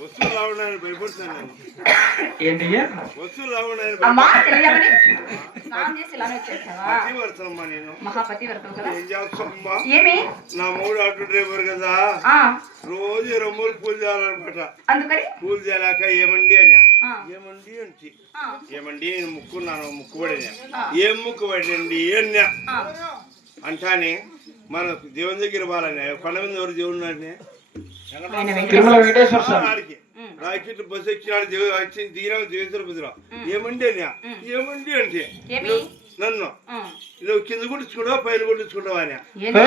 వస్తువు ఏంటి? వస్తువు నా మూడు ఆటో డ్రైవర్ కదా. రోజు రమ్ములు పూజ చేయాలన్నమాట. పూజ చేయలేక ఏమండి అని. ఏమండి ఆ, ఏమండి నేను ముక్కున్నాను ముక్కుబడినా ఏం ముక్కుబడండి అన్నా ఆ. అంటానే మన దేవుని దగ్గర వాళ్ళని కొండ మీద ఎవరు దేవుడు అంటే ఆడికి రాకెట్ బస్సు వచ్చినాడు దేవు వచ్చి దిగిన దేవేశ్వర బుద్ధిలో ఏమండి అన్నా? ఏమండి అంటే? నన్ను. నువ్వు కింద కొట్టించుకుంటావా పైన కొట్టించుకుంటావా అని ఏంది?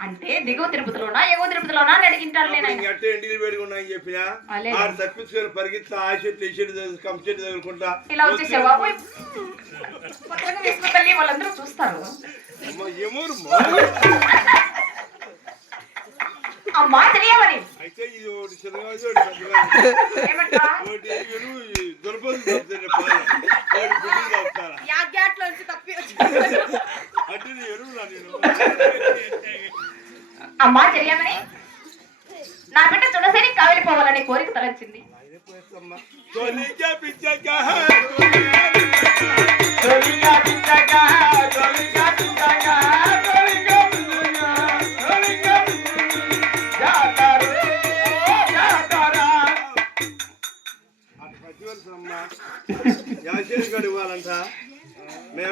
అంటే దిగువ తిరుపతిలోనా ఎగువ తిరుపతిలోనా అని అడిగింటారు నేను ఆయన. ఎట్ట ఇంటికి పెట్టుకున్నా అని చెప్పిన. ఆడు తప్పించుకొని పరిగెత్తా ఆ చెట్లు ఈ చెట్టు దగ్గర కమ్మ చెట్టు తగులుకుంటా ఇలా. కొత్తగా వేసుకున్న తల్లి వాళ్ళందరూ చూస్తారు అమ్మ, ఏమోరు మా. అమ్మా తెలియమని అయితే ఇది ఒకటి చిన్నగా ఒకటి గుడ్డులు తాగుతారా. అంటే నీ ఎరువులా నేను అమ్మా చెయ్యమని నా బిడ్డ చునసేని కావలిపోవాలని కోరిక తలచింది.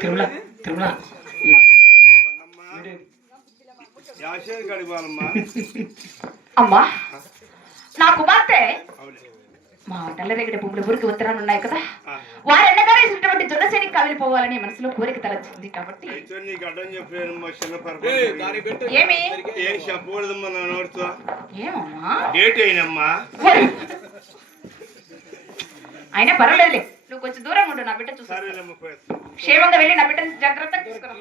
తిరుమల తిరుమల. అమ్మా నా కుమార్తె మా నల్లరేగడి భూముల ఊరికి ఉత్తరాలు ఉన్నాయి కదా. వారు ఎన్నగారేసినటువంటి జొన్నసేని కావలిపోవాలని మనసులో కోరిక తలంచింది కాబట్టి. ఏమి? ఏమమ్మా. అయినా పర్వాలేదులే. నువ్వు కొంచెం దూరంగా ఉండు నా బిడ్డ చూసి సరేనమ్మా పోయేస్తా క్షేమంగా వెళ్ళి నా బిడ్డని జాగ్రత్తగా తీసుకురా.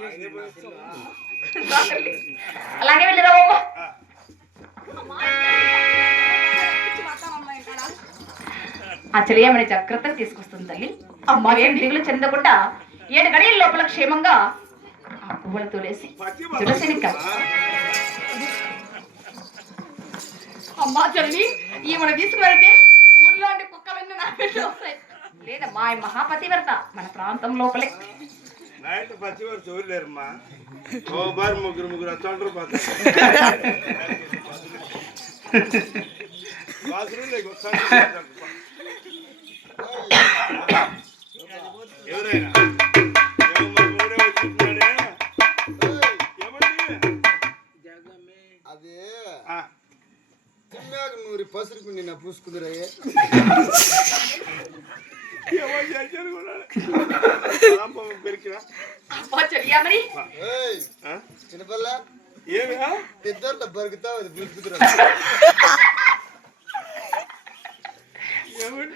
అలాగే వెళ్ళి రావమ్మా ఆ. చెలియమని జాగ్రత్తగా తీసుకొస్తుంది తల్లి. అమ్మ ఏం దిగులు చెందకుండా ఏడు గడియల లోపల క్షేమంగా ఆ పువ్వులు తోలేసి తులసిని అమ్మా చెల్లి ఈమెను తీసుకువెళ్తే ఊర్లో ఉండే కుక్కలన్నీ నా బిడ్డ వస్తాయి. లేదమ్మా ఈ మహాపతివ్రత మన ప్రాంతం లోపలే నైట్ పచ్చి వారు చూడలేరమ్మా ఓ బార్ ముగ్గురు ముగ్గురు వచ్చాంటారు బాత్రూమ్ ఎవరైనా ఏమమ్మా, మూడే వచ్చిస్తున్నాడే? ఏమండి? అదే ఆ, తిమ్మాక నూరి పసురుకు నిన్న పూసుకుందిరయ్యే ఏమో చేశారు కూడా. రాంబాబు పెరికినా? అమ్మా చెల్లియామని ఏయ్ ఆ? చిన్నపల్ల ఏమిరా? ఇద్దరు బరుకుతావు అది పూసుకుతురా ఏమండి?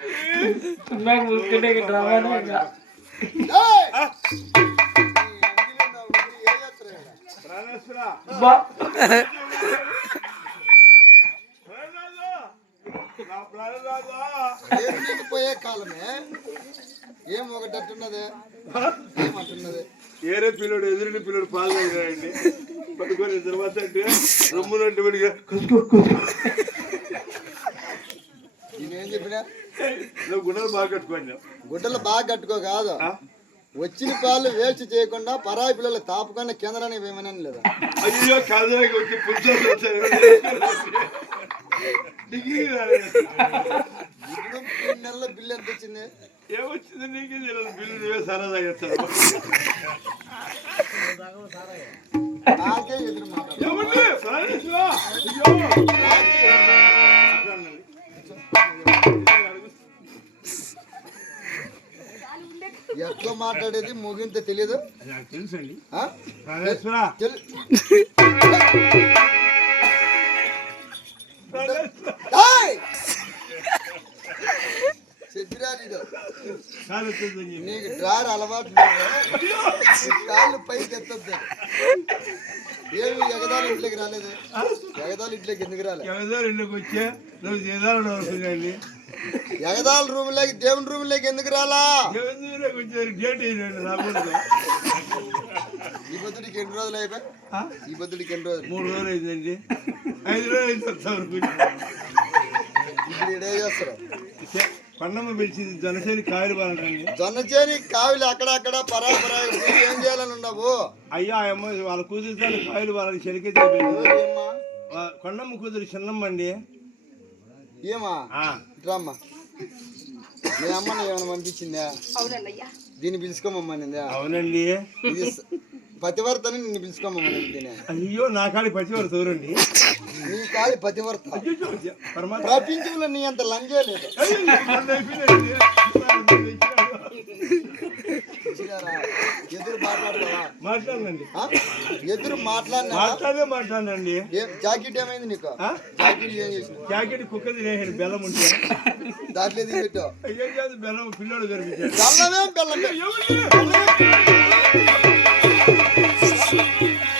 తిరుమల మూసుకుంటే ఇక డ్రామానే ఇంకా. ఆ, ఏ యాత్ర పోయే కాలమే? ఏం ఒకటి అట్టున్నది ఏమంటున్నది? ఏరే పిల్లడు ఎదురుని పిల్లడు పాలు తాగినాడండి పట్టుకొని తర్వాత అంటే రొమ్మునంటే కసుకో నేనేం చెప్పినా? నువ్వు గుణాలు బాగా కట్టుకోండి గుడ్డలు బాగా కట్టుకో కాదు. వచ్చిన పాలు వేస్ట్ చేయకుండా పరాయి పిల్లలు తాపకుండా కేంద్రానికి వేయమని లేదా? అయ్యో కాదరాకి వచ్చి పురుషులు వచ్చారు డిగ్రీ రాలేదు. ఇప్పుడు మూడు నెలల బిల్లు ఎంత వచ్చింది? ఏమొచ్చింది నీకే తెలియదు బిల్లు నువ్వే సరదా నాకే ఎదురు. ఎట్లా మాట్లాడేది? ముగింత తెలియదు తెలుసండి. నీకు డ్రార్ అలవాటు కాళ్ళు పైకి ఎత్తద్దు. ఏమి ఎగదాలు ఇంట్లోకి రాలేదు? ఎగదాలు ఇంట్లోకి ఎందుకు రాలేదు ఎవరో ఇంట్లోకి వచ్చే నువ్వు చేదాలని వస్తుందండి ఎగదాల రూమ్ లేక దేవుని రూమ్ లేక ఎందుకు రాలా ఈ బొద్దుడికి ఎన్ని రోజులు అయిపోయి? ఈ బొద్దుడికి ఎన్ని రోజులు? మూడు రోజులు అయిందండి ఐదు రోజులు ఇప్పుడు ఏం చేస్తారు పండమ్మ పిలిచింది జనసేన కాయలు బాలంటండి జొన్న చేని కావిలి అక్కడక్కడ పరాపరా ఏం చేయాలని ఉన్నావు అయ్యా అమ్మ వాళ్ళ కూతురుతో కాయలు చెలికెత్తి ఏమ్మా కొండమ్మ కూతురు చిన్నమ్మ అండి. ఏమా? రామ్మా. మీ అమ్మని ఏమైనా పంపించిందా? అవునండి దీన్ని పిలుచుకోమమ్మనిందా అవునండి. పతివర్తని నిన్ను పిలుచుకోమమ్మని దీన్ని? అయ్యో నా కాడి పచ్చివారు చూడండి నీ కాలి పతివర్త. ప్రపంచంలో నీ అంత లంజే లేదు? ఎదురు మాట్లాడతావా? మాట్లాడండి? ఎదురు మాట్లాడినా మాట్లాడే మాట్లాడండి జాకెట్ ఏమైంది నీకు? జాకెట్ ఏం చేసిన జాకెట్ కుక్క తినేసాడు బెల్లం ఉంటే. దాంట్లో పెట్టావు అయ్యో బెల్లం పిల్లోడు కనిపించాడు బెల్లమే బెల్లమే. Thank you.